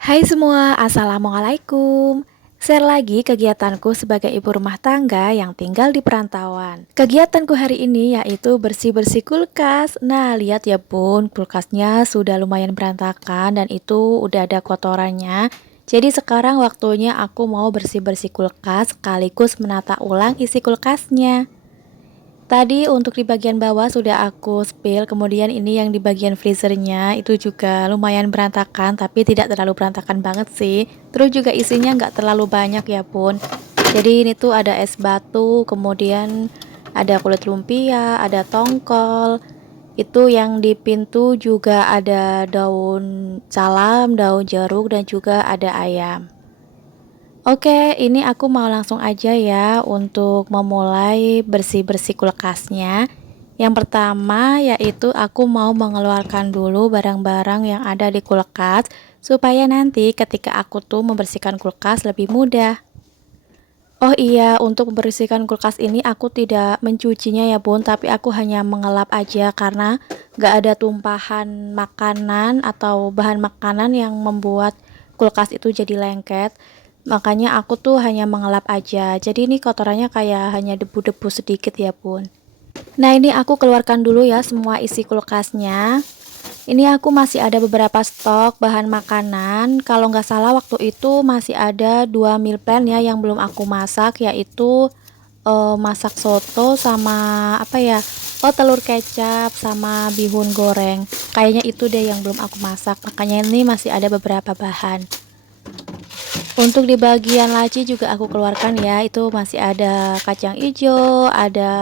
Hai semua, Assalamualaikum. Share lagi kegiatanku sebagai ibu rumah tangga yang tinggal di perantauan. Kegiatanku hari ini yaitu bersih-bersih kulkas. Nah, lihat ya bun, kulkasnya sudah lumayan berantakan dan itu udah ada kotorannya. Jadi sekarang waktunya aku mau bersih-bersih kulkas sekaligus menata ulang isi kulkasnya. Tadi untuk di bagian bawah sudah aku spill, kemudian ini yang di bagian freezernya itu juga lumayan berantakan, tapi tidak terlalu berantakan banget sih. Terus juga isinya nggak terlalu banyak ya pun. Jadi ini tuh ada es batu, kemudian ada kulit lumpia, ada tongkol. Itu yang di pintu juga ada daun salam, daun jeruk, dan juga ada ayam. Oke, ini aku mau langsung aja ya untuk memulai bersih-bersih kulkasnya. Yang pertama yaitu aku mau mengeluarkan dulu barang-barang yang ada di kulkas supaya nanti ketika aku tuh membersihkan kulkas lebih mudah. Oh iya, untuk membersihkan kulkas ini aku tidak mencucinya ya bun, tapi aku hanya mengelap aja karena gak ada tumpahan makanan atau bahan makanan yang membuat kulkas itu jadi lengket. Makanya aku tuh hanya mengelap aja. Jadi ini kotorannya kayak hanya debu-debu sedikit ya bun. Nah ini aku keluarkan dulu ya semua isi kulkasnya. Ini aku masih ada beberapa stok bahan makanan. Kalau nggak salah waktu itu masih ada 2 meal plan ya yang belum aku masak, yaitu masak soto sama apa ya? Oh, telur kecap sama bihun goreng. Kayaknya itu deh yang belum aku masak. Makanya ini masih ada beberapa bahan. Untuk di bagian laci juga aku keluarkan ya. Itu masih ada kacang hijau, ada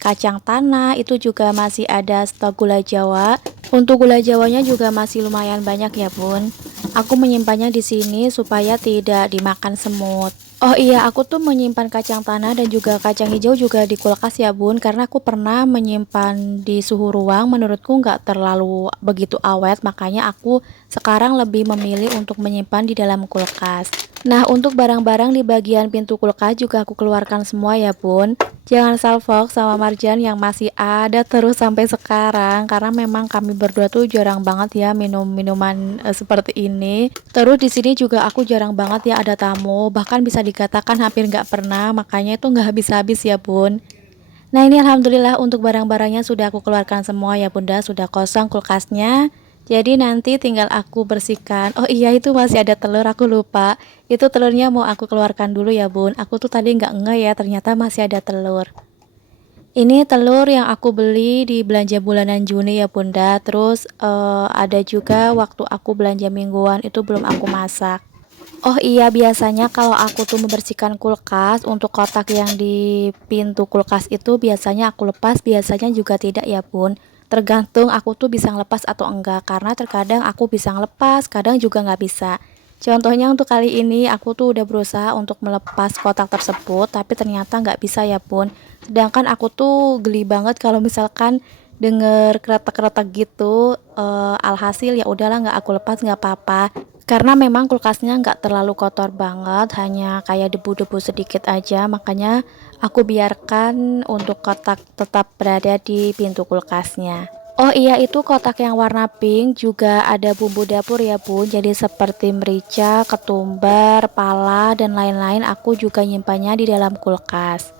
kacang tanah, itu juga masih ada stok gula Jawa. Untuk gula Jawanya juga masih lumayan banyak ya, Bun. Aku menyimpannya di sini supaya tidak dimakan semut. Oh iya, aku tuh menyimpan kacang tanah dan juga kacang hijau juga di kulkas ya, Bun, karena aku pernah menyimpan di suhu ruang, menurutku nggak terlalu begitu awet, makanya aku sekarang lebih memilih untuk menyimpan di dalam kulkas. Nah, untuk barang-barang di bagian pintu kulkas juga aku keluarkan semua ya, Bun. Jangan salfok sama Marjan yang masih ada terus sampai sekarang, karena memang kami berdua tuh jarang banget ya minum minuman seperti ini. Terus di sini juga aku jarang banget ya ada tamu, bahkan bisa dikatakan hampir nggak pernah, makanya itu nggak habis-habis ya bun. Nah ini alhamdulillah untuk barang-barangnya sudah aku keluarkan semua ya bunda, sudah kosong kulkasnya. Jadi nanti tinggal aku bersihkan. Oh iya itu masih ada telur, aku lupa. Itu telurnya mau aku keluarkan dulu ya bun. Aku tuh tadi nggak ngeh ya, ternyata masih ada telur. Ini telur yang aku beli di belanja bulanan Juni ya bunda. Terus ada juga waktu aku belanja mingguan itu belum aku masak. Oh iya, biasanya kalau aku tuh membersihkan kulkas, untuk kotak yang di pintu kulkas itu biasanya aku lepas, biasanya juga tidak ya bun. Tergantung aku tuh bisa ngelepas atau enggak, karena terkadang aku bisa ngelepas, kadang juga nggak bisa. Contohnya untuk kali ini aku tuh udah berusaha untuk melepas kotak tersebut, tapi ternyata nggak bisa ya bun. Sedangkan aku tuh geli banget kalau misalkan denger kretek-kretek gitu, alhasil ya udahlah nggak aku lepas nggak apa-apa. Karena memang kulkasnya nggak terlalu kotor banget, hanya kayak debu-debu sedikit aja, makanya aku biarkan untuk kotak tetap berada di pintu kulkasnya. Oh iya, itu kotak yang warna pink juga ada bumbu dapur ya bun, jadi seperti merica, ketumbar, pala, dan lain-lain aku juga nyimpannya di dalam kulkas.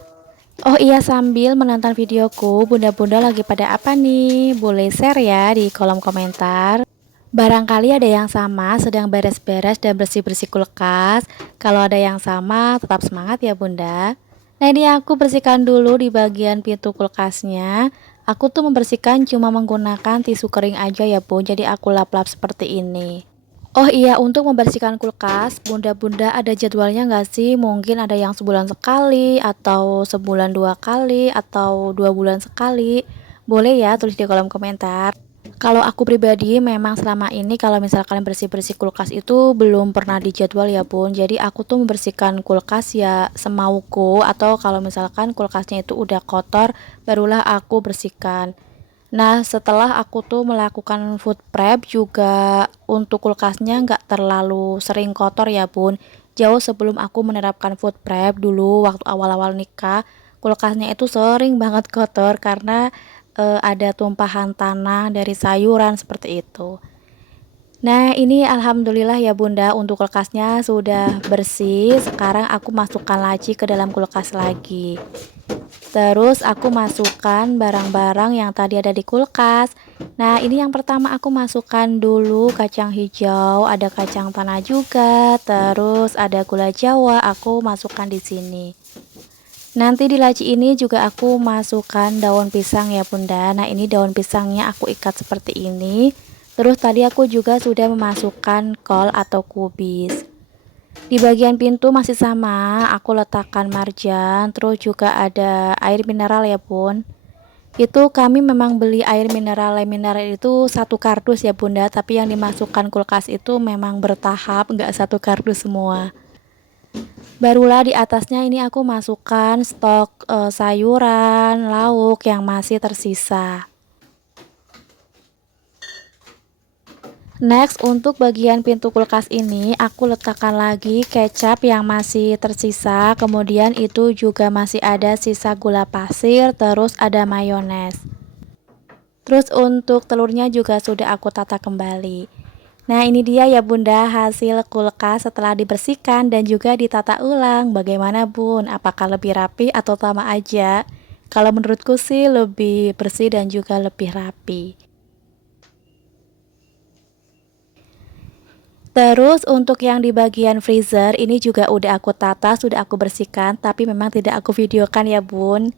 Oh iya, sambil menonton videoku, bunda-bunda lagi pada apa nih? Boleh share ya di kolom komentar. Barangkali ada yang sama sedang beres-beres dan bersih-bersih kulkas. Kalau ada yang sama, tetap semangat ya bunda. Nah ini aku bersihkan dulu di bagian pintu kulkasnya. Aku tuh membersihkan cuma menggunakan tisu kering aja ya bun, jadi aku lap-lap seperti ini. Oh iya, untuk membersihkan kulkas, bunda-bunda ada jadwalnya nggak sih? Mungkin ada yang sebulan sekali, atau sebulan 2 kali, atau 2 bulan sekali. Boleh ya tulis di kolom komentar. Kalau aku pribadi memang selama ini kalau misalkan bersih-bersih kulkas itu belum pernah dijadwal ya bun. Jadi aku tuh membersihkan kulkas ya semauku, atau kalau misalkan kulkasnya itu udah kotor barulah aku bersihkan. Nah setelah aku tuh melakukan food prep juga untuk kulkasnya nggak terlalu sering kotor ya bun. Jauh sebelum aku menerapkan food prep dulu waktu awal-awal nikah, kulkasnya itu sering banget kotor karena ada tumpahan tanah dari sayuran seperti itu. Nah, ini alhamdulillah ya Bunda, untuk kulkasnya sudah bersih. Sekarang aku masukkan laci ke dalam kulkas lagi. Terus aku masukkan barang-barang yang tadi ada di kulkas. Nah, ini yang pertama aku masukkan dulu kacang hijau, ada kacang tanah juga, terus ada gula Jawa, aku masukkan di sini. Nanti di laci ini juga aku masukkan daun pisang ya Bunda. Nah, ini daun pisangnya aku ikat seperti ini. Terus tadi aku juga sudah memasukkan kol atau kubis. Di bagian pintu masih sama, aku letakkan marjan, terus juga ada air mineral ya Bun. Itu kami memang beli air mineral itu satu kardus ya Bunda, tapi yang dimasukkan kulkas itu memang bertahap, nggak satu kardus semua. Barulah di atasnya ini aku masukkan stok sayuran, lauk yang masih tersisa. Next, untuk bagian pintu kulkas ini aku letakkan lagi kecap yang masih tersisa, kemudian itu juga masih ada sisa gula pasir, terus ada mayones. Terus untuk telurnya juga sudah aku tata kembali. Nah, ini dia ya Bunda hasil kulkas setelah dibersihkan dan juga ditata ulang. Bagaimana Bun? Apakah lebih rapi atau sama aja? Kalau menurutku sih lebih bersih dan juga lebih rapi. Terus untuk yang di bagian freezer ini juga udah aku tata, sudah aku bersihkan, tapi memang tidak aku videokan ya Bun.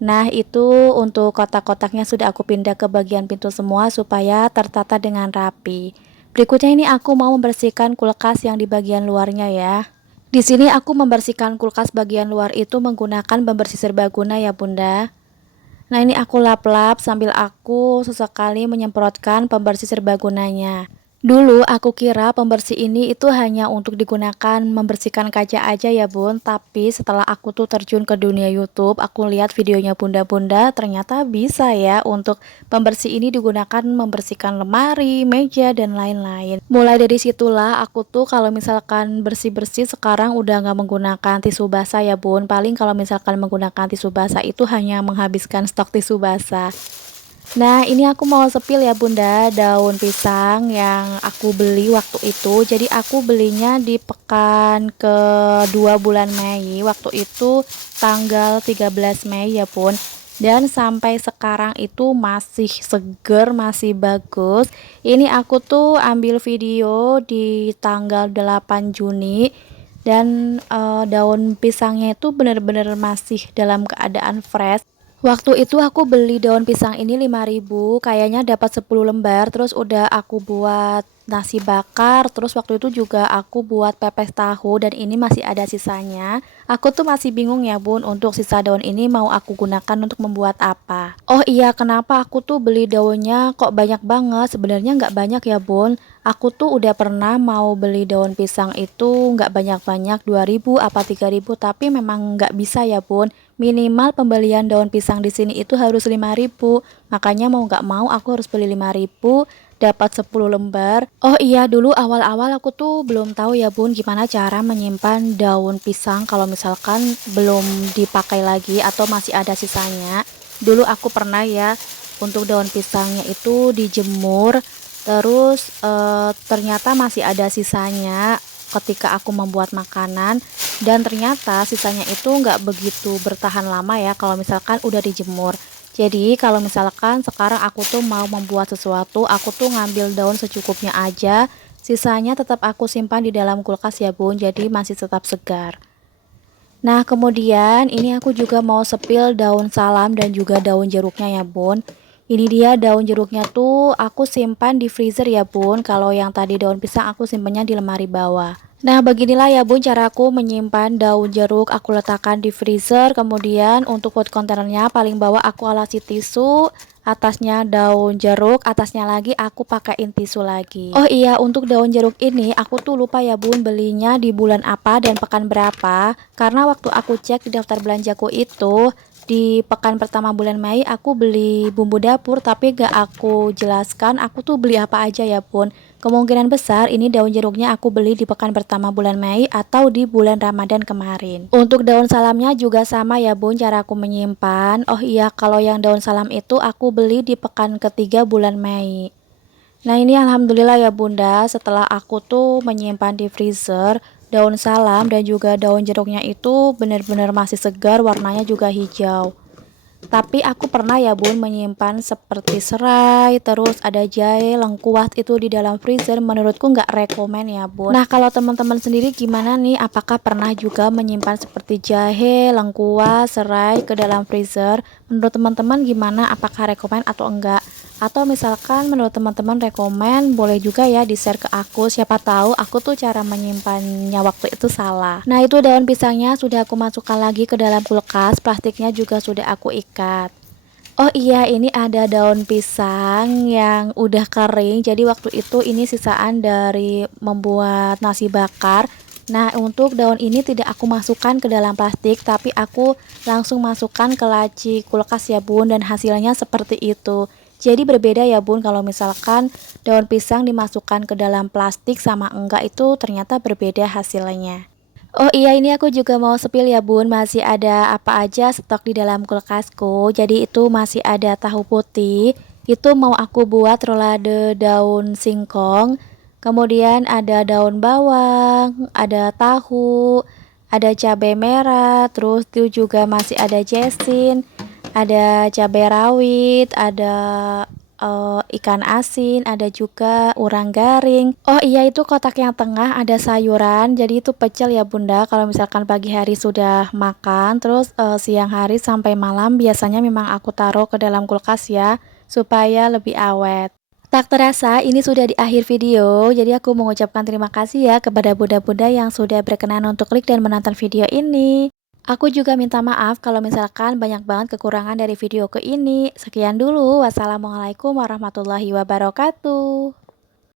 Nah, itu untuk kotak-kotaknya sudah aku pindah ke bagian pintu semua supaya tertata dengan rapi. Berikutnya ini aku mau membersihkan kulkas yang di bagian luarnya ya. Di sini aku membersihkan kulkas bagian luar itu menggunakan pembersih serbaguna ya Bunda. Nah, ini aku lap-lap sambil aku sesekali menyemprotkan pembersih serbagunanya. Dulu aku kira pembersih ini itu hanya untuk digunakan membersihkan kaca aja ya Bun. Tapi setelah aku tuh terjun ke dunia YouTube, aku lihat videonya bunda-bunda, ternyata bisa ya untuk pembersih ini digunakan membersihkan lemari, meja, dan lain-lain. Mulai dari situlah aku tuh kalau misalkan bersih-bersih sekarang udah nggak menggunakan tisu basah ya Bun. Paling kalau misalkan menggunakan tisu basah itu hanya menghabiskan stok tisu basah. Nah, ini aku mau sepil ya Bunda, daun pisang yang aku beli waktu itu. Jadi aku belinya di pekan kedua bulan Mei. Waktu itu tanggal 13 Mei ya Bun. Dan sampai sekarang itu masih seger, masih bagus. Ini aku tuh ambil video di tanggal 8 Juni. Dan daun pisangnya itu benar-benar masih dalam keadaan fresh. Waktu itu aku beli daun pisang ini 5.000, kayaknya dapat 10 lembar, terus udah aku buat nasi bakar, terus waktu itu juga aku buat pepes tahu dan ini masih ada sisanya. Aku tuh masih bingung ya Bun, untuk sisa daun ini mau aku gunakan untuk membuat apa. Oh iya, kenapa aku tuh beli daunnya kok banyak banget? Sebenarnya nggak banyak ya Bun. Aku tuh udah pernah mau beli daun pisang itu nggak banyak-banyak, 2.000 apa 3.000, tapi memang nggak bisa ya Bun. Minimal pembelian daun pisang di sini itu harus 5.000. Makanya mau nggak mau aku harus beli 5.000 dapat 10 lembar. Oh iya, dulu awal-awal aku tuh belum tahu ya Bun gimana cara menyimpan daun pisang kalau misalkan belum dipakai lagi atau masih ada sisanya. Dulu aku pernah ya untuk daun pisangnya itu dijemur, terus ternyata masih ada sisanya ketika aku membuat makanan, dan ternyata sisanya itu nggak begitu bertahan lama ya kalau misalkan udah dijemur. Jadi kalau misalkan sekarang aku tuh mau membuat sesuatu, aku tuh ngambil daun secukupnya aja, sisanya tetap aku simpan di dalam kulkas ya Bun, jadi masih tetap segar. Nah, kemudian ini aku juga mau sepil daun salam dan juga daun jeruknya ya Bun. Ini dia daun jeruknya tuh aku simpan di freezer ya Bun. Kalau yang tadi daun pisang aku simpannya di lemari bawah. Nah, beginilah ya Bun caraku menyimpan daun jeruk. Aku letakkan di freezer, kemudian untuk food containernya paling bawah aku alasi tisu, atasnya daun jeruk, atasnya lagi aku pakaiin tisu lagi. Oh iya, untuk daun jeruk ini aku tuh lupa ya Bun belinya di bulan apa dan pekan berapa, karena waktu aku cek di daftar belanjaku itu di pekan pertama bulan Mei aku beli bumbu dapur, tapi gak aku jelaskan aku tuh beli apa aja ya Bun. Kemungkinan besar ini daun jeruknya aku beli di pekan pertama bulan Mei atau di bulan Ramadan kemarin. Untuk daun salamnya juga sama ya Bun cara aku menyimpan. Oh iya, kalau yang daun salam itu aku beli di pekan ketiga bulan Mei. Nah ini alhamdulillah ya bunda, setelah aku tuh menyimpan di freezer, daun salam dan juga daun jeruknya itu benar-benar masih segar, warnanya juga hijau. Tapi aku pernah ya bun menyimpan seperti serai, terus ada jahe, lengkuas itu di dalam freezer. Menurutku nggak rekomen ya bun. Nah kalau teman-teman sendiri gimana nih? Apakah pernah juga menyimpan seperti jahe, lengkuas, serai ke dalam freezer? Menurut teman-teman gimana? Apakah rekomen atau enggak? Atau misalkan menurut teman-teman rekomen, boleh juga ya di share ke aku. Siapa tahu aku tuh cara menyimpannya waktu itu salah. Nah itu daun pisangnya sudah aku masukkan lagi ke dalam kulkas. Plastiknya juga sudah aku ikat. Oh iya, ini ada daun pisang yang udah kering. Jadi waktu itu ini sisaan dari membuat nasi bakar. Nah, untuk daun ini tidak aku masukkan ke dalam plastik, tapi aku langsung masukkan ke laci kulkas ya bun, dan hasilnya seperti itu. Jadi berbeda ya bun, kalau misalkan daun pisang dimasukkan ke dalam plastik sama enggak itu ternyata berbeda hasilnya. Oh iya, ini aku juga mau spill ya bun, masih ada apa aja stok di dalam kulkasku. Jadi itu masih ada tahu putih, itu mau aku buat rolade daun singkong. Kemudian ada daun bawang, ada tahu, ada cabai merah, terus itu juga masih ada jesin, ada cabai rawit, ada ikan asin, ada juga urang garing. Oh iya, itu kotak yang tengah ada sayuran, jadi itu pecel ya bunda. Kalau misalkan pagi hari sudah makan, terus siang hari sampai malam biasanya memang aku taruh ke dalam kulkas ya, supaya lebih awet. Tak terasa ini sudah di akhir video, jadi aku mengucapkan terima kasih ya kepada bunda-bunda yang sudah berkenan untuk klik dan menonton video ini. Aku juga minta maaf kalau misalkan banyak banget kekurangan dari videoku ini. Sekian dulu, wassalamualaikum warahmatullahi wabarakatuh.